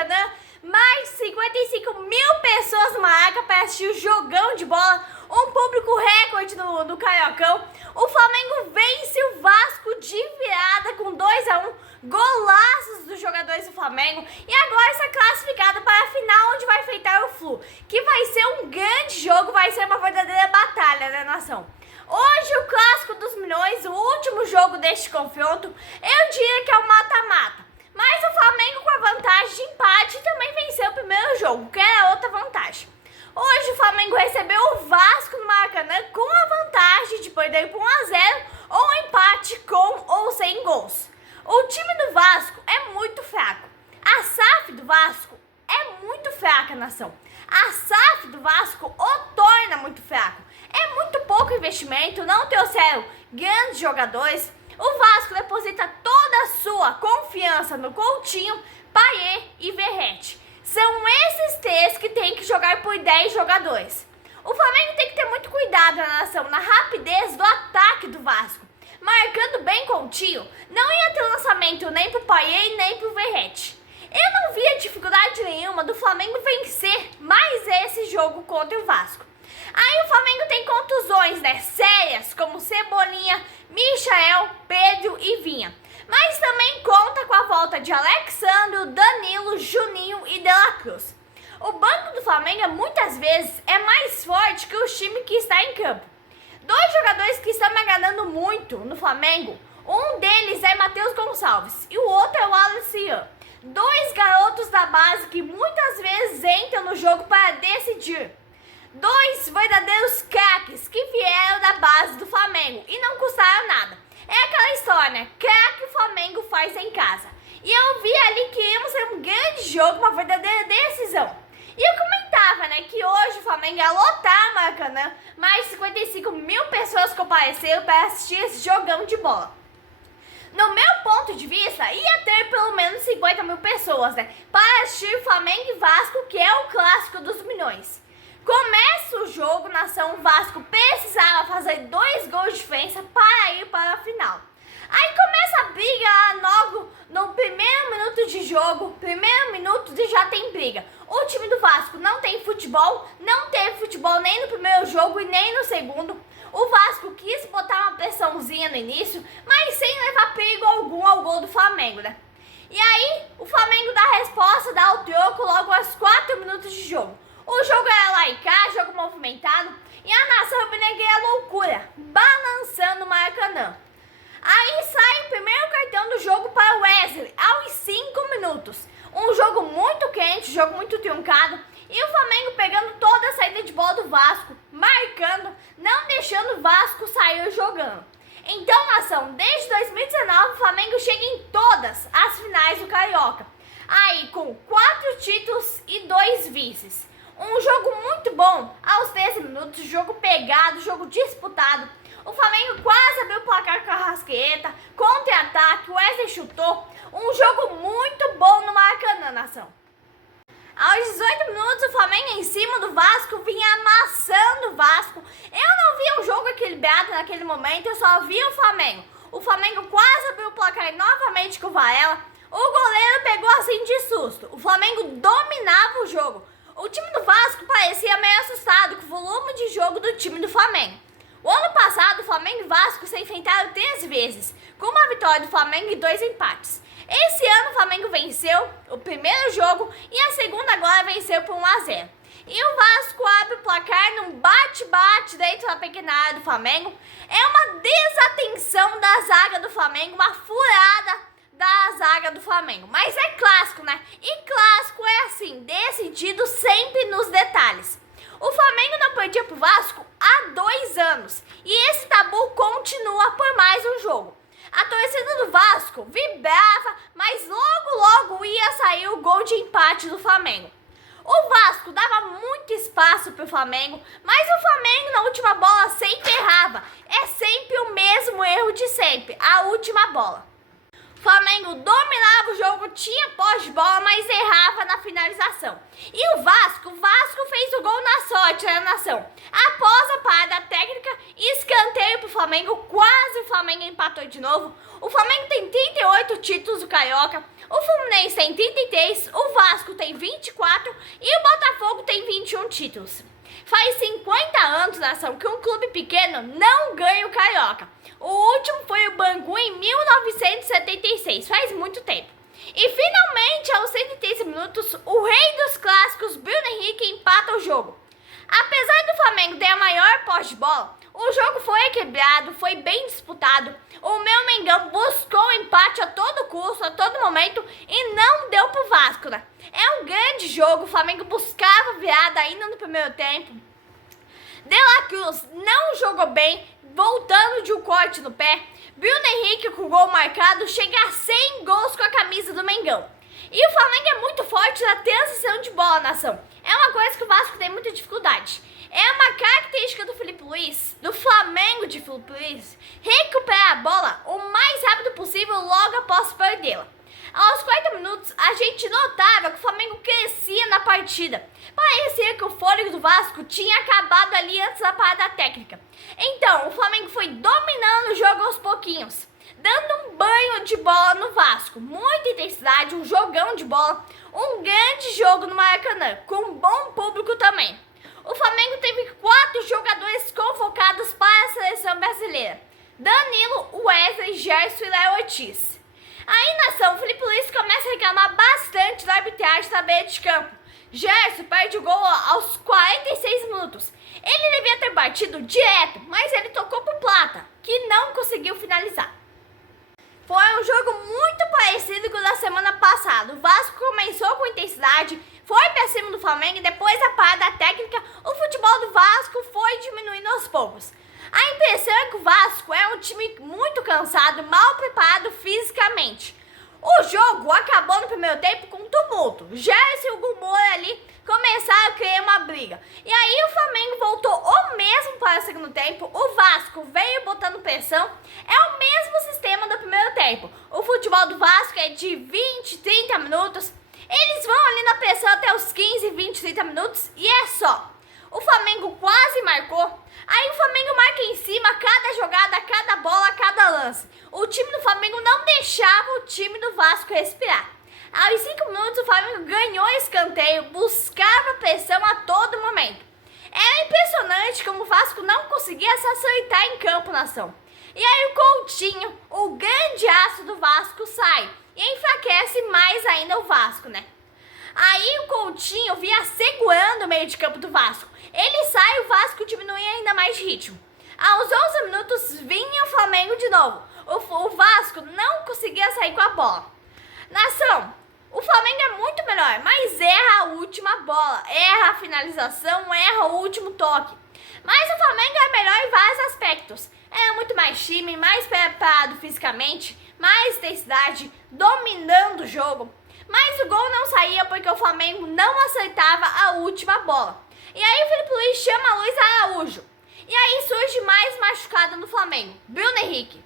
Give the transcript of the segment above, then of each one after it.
Maracanã, mais de 55 mil pessoas no Maraca para assistir o jogão de bola, um público recorde no Cariocão. O Flamengo vence o Vasco de virada com 2-1, golaços dos jogadores do Flamengo, e agora está classificado para a final, onde vai enfrentar o Flu, que vai ser um grande jogo, vai ser uma verdadeira batalha, né, nação? Hoje o Clássico dos Milhões, o último jogo deste confronto, eu diria que é o mata-mata. Mas o Flamengo, com a vantagem de empate, também venceu o primeiro jogo, que era outra vantagem. Hoje o Flamengo recebeu o Vasco no Maracanã com a vantagem de perder por 1-0 ou um empate com ou sem gols. O time do Vasco é muito fraco. A SAF do Vasco é muito fraca, nação. A SAF do Vasco o torna muito fraco. É muito pouco investimento, não trouxeram grandes jogadores. O Vasco deposita toda a sua confiança no Coutinho, Payet e Verratti. São esses três que tem que jogar por 10 jogadores. O Flamengo tem que ter muito cuidado na nação, na rapidez do ataque do Vasco. Marcando bem Coutinho, não ia ter lançamento nem pro Payet nem pro Verratti. Eu não via dificuldade nenhuma do Flamengo vencer mais esse jogo contra o Vasco. Aí o Flamengo tem contusões, né, sérias, como Cebolinha, Michael, Pedro e Vinha. Mas também conta com a volta de Alexandro, Danilo, Juninho e De La Cruz. O banco do Flamengo muitas vezes é mais forte que o time que está em campo. Dois jogadores que estão me agradando muito no Flamengo, um deles é Matheus Gonçalves e o outro é o Alcian. Dois garotos da base que muitas vezes entram no jogo para decidir. Dois verdadeiros craques que vieram da base do Flamengo e não custaram nada. É aquela história, né? Craque o Flamengo faz em casa. E eu vi ali que íamos ser um grande jogo, uma verdadeira decisão. E eu comentava, né, que hoje o Flamengo ia lotar a Maracanã, mais de 55 mil pessoas compareceram para assistir esse jogão de bola. No meu ponto de vista, ia ter pelo menos 50 mil pessoas, né, para assistir Flamengo e Vasco, que é o Clássico dos Milhões. Começa o jogo, nação, Vasco precisava fazer 2 gols de diferença para ir para a final. Aí começa a briga logo no primeiro minuto de jogo, primeiro minuto já tem briga. O time do Vasco não tem futebol, não teve futebol nem no primeiro jogo e nem no segundo. O Vasco quis botar uma pressãozinha no início, mas sem levar perigo algum ao gol do Flamengo, né? E aí o Flamengo dá a resposta, dá o troco logo aos 4 minutos de jogo. O jogo era lá e cá, jogo movimentado, e a nação rubro-negra é loucura, balançando o Maracanã. Aí sai o primeiro cartão do jogo para o Wesley, aos 5 minutos. Um jogo muito quente, jogo muito truncado, e o Flamengo pegando toda a saída de bola do Vasco, marcando, não deixando o Vasco sair jogando. Então, nação, desde 2019 o Flamengo chega em todas as finais do Carioca. Aí com 4 títulos e 2 vices. Um jogo muito bom, aos 13 minutos, jogo pegado, jogo disputado. O Flamengo quase abriu o placar com a Arrascaeta, contra-ataque, o Wesley chutou. Um jogo muito bom no Maracanã, nação. Aos 18 minutos, o Flamengo em cima do Vasco vinha amassando o Vasco. Eu não vi um jogo equilibrado naquele momento, eu só vi o Flamengo. O Flamengo quase abriu o placar novamente com o Varela. O goleiro pegou assim de susto. O Flamengo dominava o jogo. O time do Vasco parecia meio assustado com o volume de jogo do time do Flamengo. O ano passado, o Flamengo e Vasco se enfrentaram 13 vezes, com uma vitória do Flamengo e 2 empates. Esse ano o Flamengo venceu o primeiro jogo e a segunda agora venceu por 1-0. E o Vasco abre o placar num bate-bate dentro da pequena área do Flamengo. É uma desatenção da zaga do Flamengo, uma furada da zaga do Flamengo. Mas é clássico, né? E clássico é assim, decidido sempre nos detalhes. O Flamengo não perdia pro Vasco há 2 anos. E esse tabu continua por mais um jogo. A torcida do Vasco vibrava, mas logo ia sair o gol de empate do Flamengo. O Vasco dava muito espaço pro Flamengo, mas o Flamengo na última bola sempre errava. É sempre o mesmo erro de sempre, a última bola. O Flamengo dominava o jogo, tinha posse de bola, mas errava na finalização. E o Vasco fez o gol na sorte, né, nação? Após a parada técnica, escanteio pro Flamengo, quase o Flamengo empatou de novo. O Flamengo tem 38 títulos do Carioca, o Fluminense tem 33, o Vasco tem 24 e o Botafogo tem 21 títulos. Faz 50 anos, nação, que um clube pequeno não ganha o Carioca. O último foi o Bangu em 1976, faz muito tempo. E finalmente, aos 103 minutos, o rei dos clássicos, Bruno Henrique, empata o jogo. Apesar do Flamengo ter a maior posse de bola, o jogo foi equilibrado, foi bem disputado. O meu Mengão buscou o empate a todo custo, a todo momento, e não deu pro Vasco, né? É um grande jogo, o Flamengo buscava virada ainda no primeiro tempo. De La Cruz não jogou bem, voltando de um corte no pé. Bruno Henrique, com gol marcado, chega a 100 gols com a camisa do Mengão. E o Flamengo é muito forte na transição de bola, nação. É uma coisa que o Vasco tem muita dificuldade. É uma característica do Filipe Luís, do Flamengo de Filipe Luís, recuperar a bola o mais rápido possível logo após perdê-la. Aos 40 minutos, a gente notava que o Flamengo crescia na partida. Parecia que o fôlego do Vasco tinha acabado ali antes da parada técnica. Então, o Flamengo foi dominando o jogo aos pouquinhos, dando um banho de bola no Vasco. Muita intensidade, um jogão de bola, um grande jogo no Maracanã, com um bom público também. O Flamengo teve 4 jogadores convocados para a seleção brasileira: Danilo, Wesley, Gerson e Léo Ortiz. Aí, nação, o Filipe Luís começa a reclamar bastante da arbitragem na beira de campo. Gerson perde o gol aos 46 minutos. Ele devia ter batido direto, mas ele tocou pro Plata, que não conseguiu finalizar. Foi um jogo muito parecido com o da semana passada. O Vasco começou com intensidade, foi pra cima do Flamengo e depois da parada técnica, o futebol do Vasco foi diminuindo aos poucos. A impressão é que o Vasco é um time muito cansado, mal preparado fisicamente. O jogo acabou no primeiro tempo com um tumulto. Gerson e o Gumora ali começaram a criar uma briga. E aí o Flamengo voltou o mesmo para o segundo tempo. O Vasco veio botando pressão. É o mesmo sistema do primeiro tempo. O futebol do Vasco é de 20, 30 minutos. Eles vão ali na pressão até os 15, 20, 30 minutos e é só. O Flamengo quase marcou. Aí o Flamengo marca em cima cada jogada, cada bola, cada lance. O time do Flamengo não deixava o time do Vasco respirar. Aos 5 minutos o Flamengo ganhou escanteio, buscava pressão a todo momento. Era impressionante como o Vasco não conseguia se acertar em campo, nação. E aí o Coutinho, o grande aço do Vasco, sai e enfraquece mais ainda o Vasco, né? Aí o Coutinho vinha segurando o meio de campo do Vasco. Ele sai e o Vasco diminui ainda mais de ritmo. Aos 11 minutos vinha o Flamengo de novo. O Vasco não conseguia sair com a bola. Nação, o Flamengo é muito melhor, mas erra a última bola, erra a finalização, erra o último toque. Mas o Flamengo é melhor em vários aspectos. É muito mais time, mais preparado fisicamente, mais intensidade, dominando o jogo. Mas o gol não saía porque o Flamengo não acertava a última bola. E aí o Filipe Luís chama Luiz Araújo. E aí surge mais machucado no Flamengo, Bruno Henrique.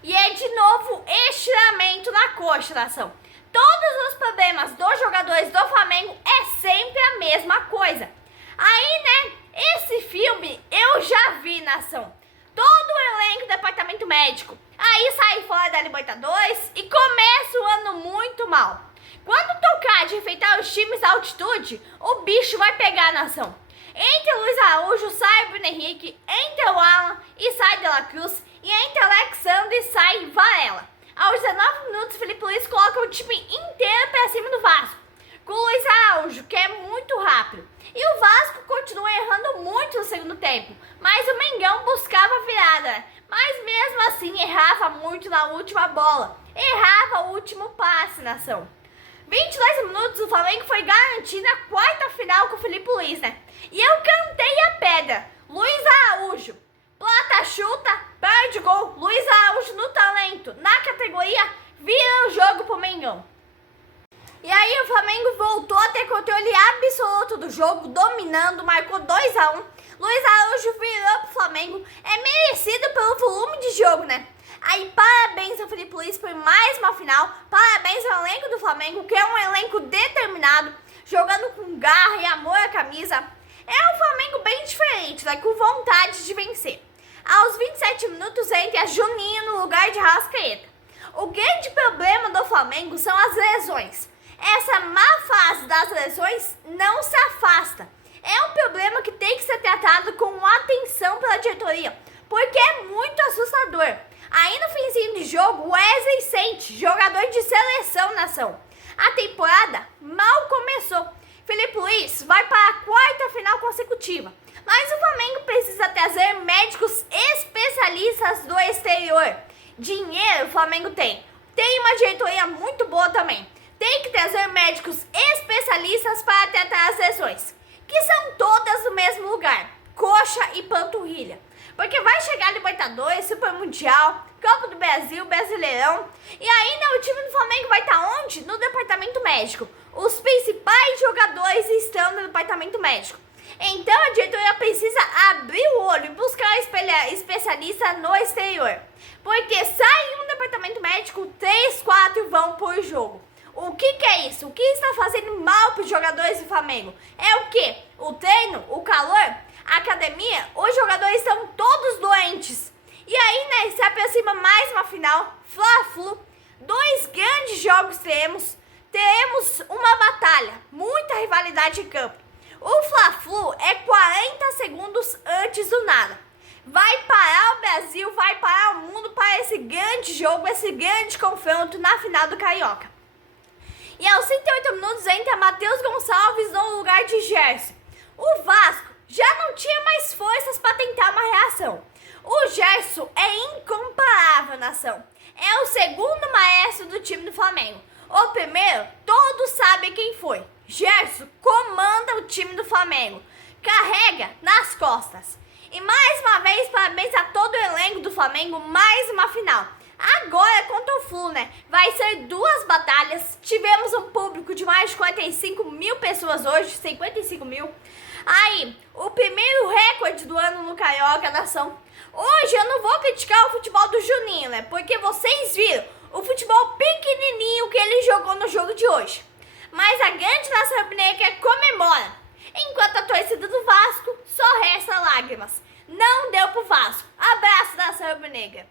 E é de novo estiramento na coxa, nação. Todos os problemas dos jogadores do Flamengo é sempre a mesma coisa. Aí, né, esse filme eu já vi, nação. Todo o elenco do departamento médico. Aí sai fora da Libertadores e começa o ano muito mal. Quando tocar de enfeitar os times à altitude, o bicho vai pegar, nação. Entre o Luiz Araújo sai o Bruno Henrique, entre o Alan e sai De La Cruz, e entre Alexandre sai Varela. Aos 19 minutos, Filipe Luís coloca o time inteiro pra cima do Vasco, com o Luiz Araújo, que é muito rápido. E o Vasco continua errando muito no segundo tempo, mas o Mengão buscava a virada. Mas mesmo assim errava muito na última bola, errava o último passe, nação. 22 minutos, o Flamengo foi garantindo a quarta final com o Filipe Luís, né? E eu cantei a pedra. Luiz Araújo, Plata chuta, perde gol. Luiz Araújo no talento, na categoria, vira o jogo pro Mengão. E aí o Flamengo voltou a ter controle absoluto do jogo, dominando, marcou 2-1. Luiz Araújo virou pro Flamengo, é merecido pelo volume de jogo, né? Aí, parabéns ao Felipe Luiz por mais uma final. Parabéns ao elenco do Flamengo, que é um elenco determinado, jogando com garra e amor à camisa. É um Flamengo bem diferente, né, com vontade de vencer. Aos 27 minutos entra Juninho no lugar de Arrascaeta. O grande problema do Flamengo são as lesões. Essa má fase das lesões não se afasta. É um problema que tem que ser tratado com atenção pela diretoria, porque é muito assustador. Aí no finzinho de jogo, Wesley sente, jogador de seleção nação. A temporada mal começou. Felipe Luiz vai para a quarta final consecutiva. Mas o Flamengo precisa trazer médicos especialistas do exterior. Dinheiro o Flamengo tem. Tem uma diretoria muito boa também. Tem que trazer médicos especialistas para tratar as lesões, que são todas no mesmo lugar, coxa e panturrilha. Porque vai chegar Libertadores, Super Mundial, Copa do Brasil, Brasileirão. E ainda o time do Flamengo vai estar onde? No departamento médico. Os principais jogadores estão no departamento médico. Então a diretoria precisa abrir o olho e buscar um especialista no exterior. Porque sai um departamento médico, 3, 4 vão por jogo. O que é isso? O que está fazendo mal para os jogadores do Flamengo? É o quê? O treino? O calor? A academia? Os jogadores estão todos doentes. E aí, né, se aproxima mais uma final, Fla-Flu, 2 grandes jogos teremos uma batalha, muita rivalidade em campo. O Fla-Flu é 40 segundos antes do nada. Vai parar o Brasil, vai parar o mundo para esse grande jogo, esse grande confronto na final do Carioca. E aos 108 minutos entra Matheus Gonçalves no lugar de Gerson. O Vasco já não tinha mais forças para tentar uma reação. O Gerson é incomparável, nação. É o segundo maestro do time do Flamengo. O primeiro, todos sabem quem foi. Gerson comanda o time do Flamengo. Carrega nas costas. E mais uma vez, parabéns a todo o elenco do Flamengo, mais uma final. Agora contra o Flu, né? Vai ser 2 batalhas. Tivemos um público de mais de 45 mil pessoas hoje, 55 mil. Aí, o primeiro recorde do ano no Carioca, nação. Hoje eu não vou criticar o futebol do Juninho, né? Porque vocês viram o futebol pequenininho que ele jogou no jogo de hoje. Mas a grande nação rubro-negra comemora. Enquanto a torcida do Vasco só resta lágrimas. Não deu pro Vasco. Abraço, nação rubro-negra.